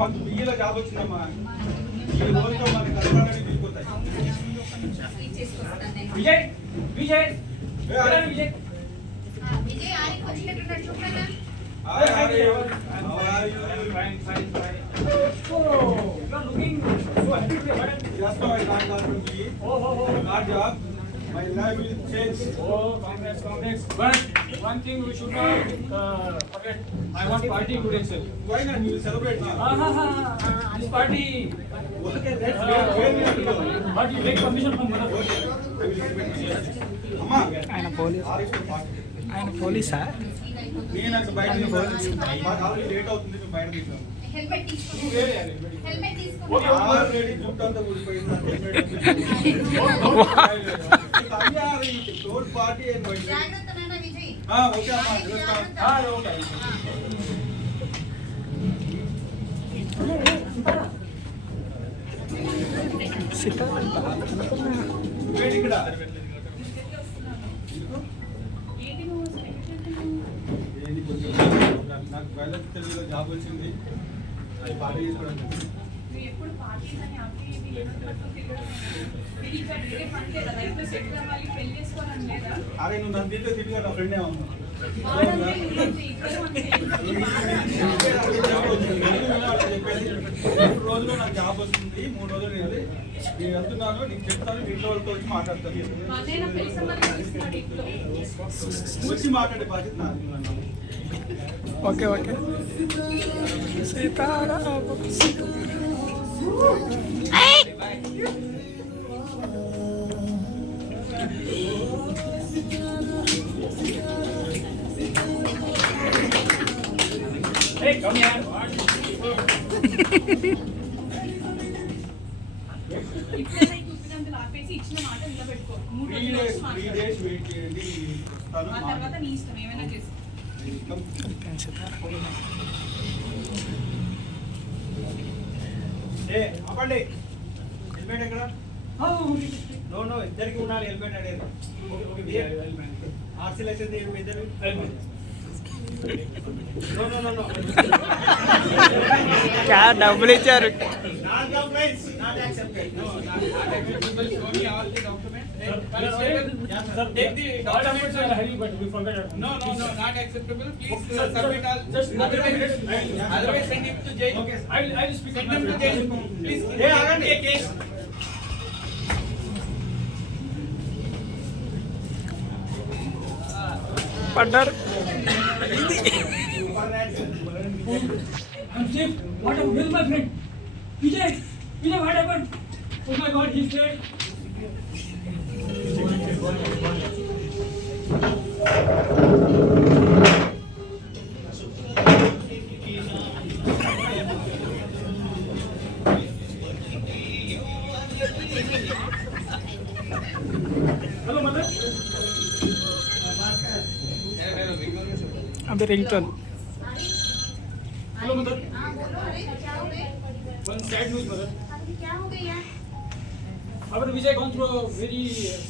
మాకు బియ్యలో జాబ్ వచ్చిందమ్మా. ఈ రోజుతో మన కష్టాలని తీసుకొస్తాయి. Vijay Vijay Vijay My life will change. Oh, congrats, congrats. But one thing we should not forget. I want party today, sir. Why not? You will celebrate now. This party. Okay, that's where we have to go. But you take permission from mother. Amma, ఆయన పోలీసా? నేను అక్కడ బయట మాకు already late అవుతుంది, మేము బయట తీసాము. Helmet తీసుకో. హెల్మెట్ తీసుకో. ఆల్రెడీ జుట్టు అంతా ఊడిపోయింది. టోల్ పార్టీ జాగ్రత్త నాన్న విజయ్. ఓకే అమ్మా, తెలుస్తాం. ఓకే వేడి ఇక్కడ నాకు బయలుదేరిలో జాబ్ వచ్చింది. అది పార్టీ చేసుకోవడం. ఎప్పుడు పార్టీస్ అని అవి ఇది ఇక్కడ వేరే పని లేదా? లైఫ్ లో సెట్ అవ్వాలి, పెళ్లి చేసుకోవాలని లేదా? అరే నువ్వు నన్ను తిరిగి తిరిగి నా ఫ్రెండ్ ఏమన్నా రోజులో నాకు జాబ్ వస్తుంది. 3 రోజులు నేను వెళ్తున్నాను, నీకు చెప్తాను, ఇంట్లో వాళ్ళతో వచ్చి మాట్లాడతాను. వచ్చి మాట్లాడే బాధ్యత నాది. Okay okay Sitarama Hey, come here. ఇప్పుడైనా చూపినందుకు ఆపేసి ఇచ్చిన మాట నిలబెట్టుకో. 3 రోజులు 3 days వెయిట్ చేయండి. ఆ తర్వాత నీ ఇష్టం, ఏమైనా చేసుకో. అవ్వండి. హెల్మెట్ ఎక్కడ? నో ఇద్దరికి ఉండాలి హెల్మెట్ అనేది. ఆర్సీ లైసెన్స్ ఇద్దరు. క్యా డబ్బులు ఇచ్చారు? Sir, take the documents and hurry, but we forgot it. No, not acceptable. Please submit all. Just Otherwise send it to jail. Okay, I will speak. Send them to jail. Please. ఆగండి. A case. పడ్డారు. I'm safe. What happened, my friend? Vijay, what happened? Oh my God, he's dead. Hello, mother. अभी ringtone. Hello, mother. हाँ बोलो. अरे क्या हो गए? One sad news, mother. अरे क्या हो गया यार? Our Vijay gone through a very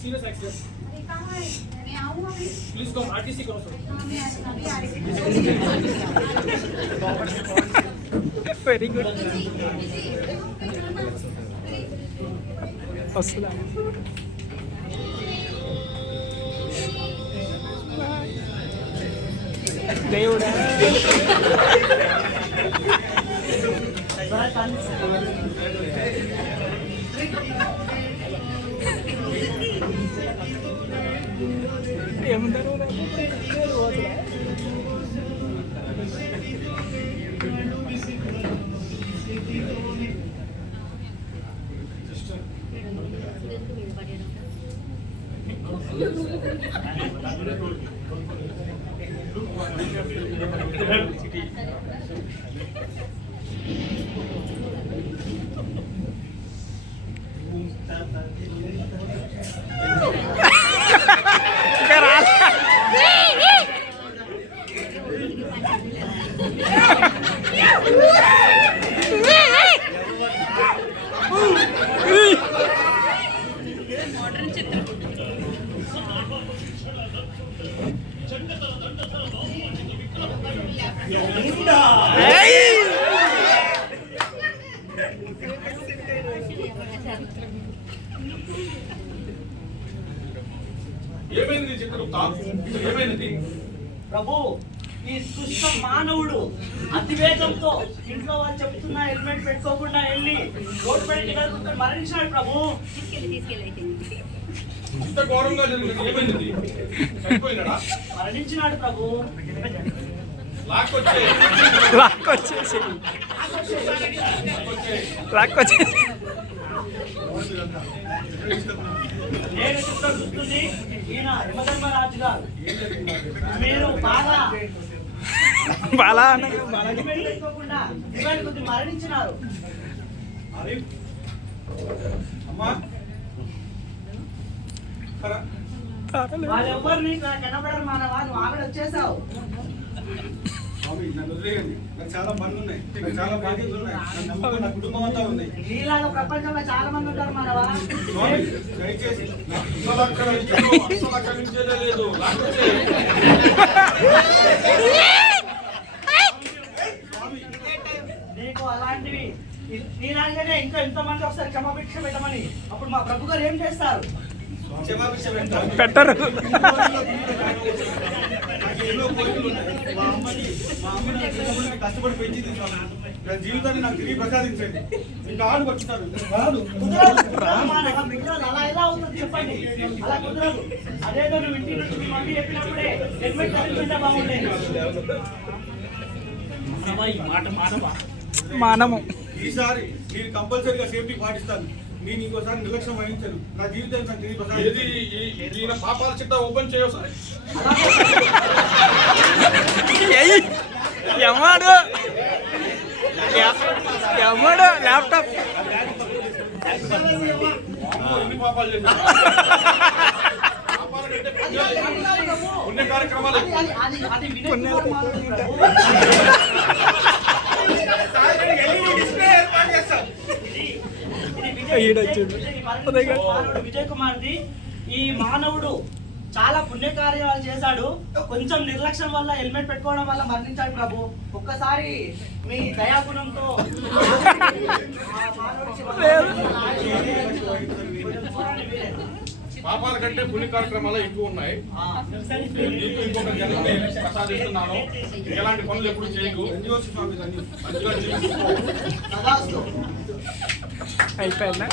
serious accident. अरे कहाँ है? मैं आऊँगा अभी. Please come, RTC come also. हाँ मैं अभी आ रही हूँ. Very good. వస్తుందా? దేవుడా ఏముంటారు? ఇంకా రాలే. ఏంటా? ఏమైంది చిత్రగుప్త? ఏమైనది? ప్రభు ఈ దుష్ట మానవుడు అతివేగంతో ఇంట్లో వాళ్ళు చెప్తున్నా హెల్మెట్ పెట్టుకోకుండా వెళ్ళి రోడ్ పైన నిలబడుకుంటూ మరణించాడు ప్రభు. ఇంత ఘోరంగా జరిగింది. ఏమైంది? చనిపోయినాడా? మరణించినాడు ప్రభు. లాక్కొచ్చే లాక్కొచ్చేసి లాక్కొచ్చేసి నేను చూస్తుంది ఈయన యమధర్మరాజు గారు. మీరు బాగా బాలా అన్న హెల్మెట్ పెట్టుకోకుండా ఇవాళ కొద్ది మరణించినారు. అరే అమ్మా కరా. వాళ్ళెవ్వరిని కనబడరు మానవా, నువ్వు ఆవిడ వచ్చేసావు. స్వామి నన్ను వదిలేయండి. నాకు చాలా పనులు ఉన్నాయి, నాకు చాలా బాధ్యతలు ఉన్నాయి, నన్ను నమ్ముకుని నా కుటుంబం అంతా ఉంది. నీలాగా ప్రపంచంలో చాలా మంది ఉంటారు మానవా. స్వామి దయచేసి అసలు అక్కడి నుంచేదే లేదు. లాక్కొచ్చే. స్వామి నీకు అలాంటివి నీలాగానే ఇంకా ఎంతమంది ఒకసారి క్షమాభిక్ష పెట్టమని అప్పుడు మా ప్రభు గారు ఏం చేస్తారు? క్షమాభిక్ష పెట్టాలి. పెట్టరు. నాకు ఎన్నో కోరికలు ఉన్నాయి. మా అమ్మని నాకు చిన్నప్పటి కష్టపడి పెంచింది స్వామి. నా జీవితాన్ని నాకు తిరిగి ప్రసాదించండి. ఇంకా ఆడు పట్టుతారు రాదు. మానవ మిత్రులు అలా ఎలా అవుతుంది చెప్పండి. అలా కుదరదు. అదేదో నువ్వు ఇంటి నుంచి మీ మమ్మీ చెప్పినప్పుడే హెల్మెట్ ధరించుంటే బాగుండేది. మానము ఈసారి నేను కంపల్సరీగా సేఫ్టీ పాటిస్తాను. నేను ఇంకోసారి నిర్లక్ష్యం వహించను. నా జీవితాన్ని నాకు తిరిగి ప్రసాదించండి. ఈయన పాపాల చిట్ట ఓపెన్ చేయొచ్చు. ఎమ్మాడు ఎమ్మాడు ల్యాప్టాప్ ఎన్ని పాపాలు చేశారు? పాపాలు కంటే పుణ్య కార్యక్రమాలు ఎక్కువ. అది వినయ్ కుమార్ మాధవ్ ప్రభు. విజయ్ కుమార్ది. ఈ మానవుడు చాలా పుణ్యకార్యాలు చేశాడు. కొంచెం నిర్లక్ష్యం వల్ల హెల్మెట్ పెట్టుకోవడం వల్ల మరణించాడు ప్రభు. ఒక్కసారి మీ దయాగుణంతో పాపాల కంటే పుణ్య కార్యక్రమాలు ఎక్కువ ఉన్నాయి. నీకు ఇంకొక జన్మని ప్రసాదిస్తున్నాను. ఎలాంటి పనులు ఎప్పుడు చేయకు. మంచిగా జీవించుకో. అయిపోయిందా?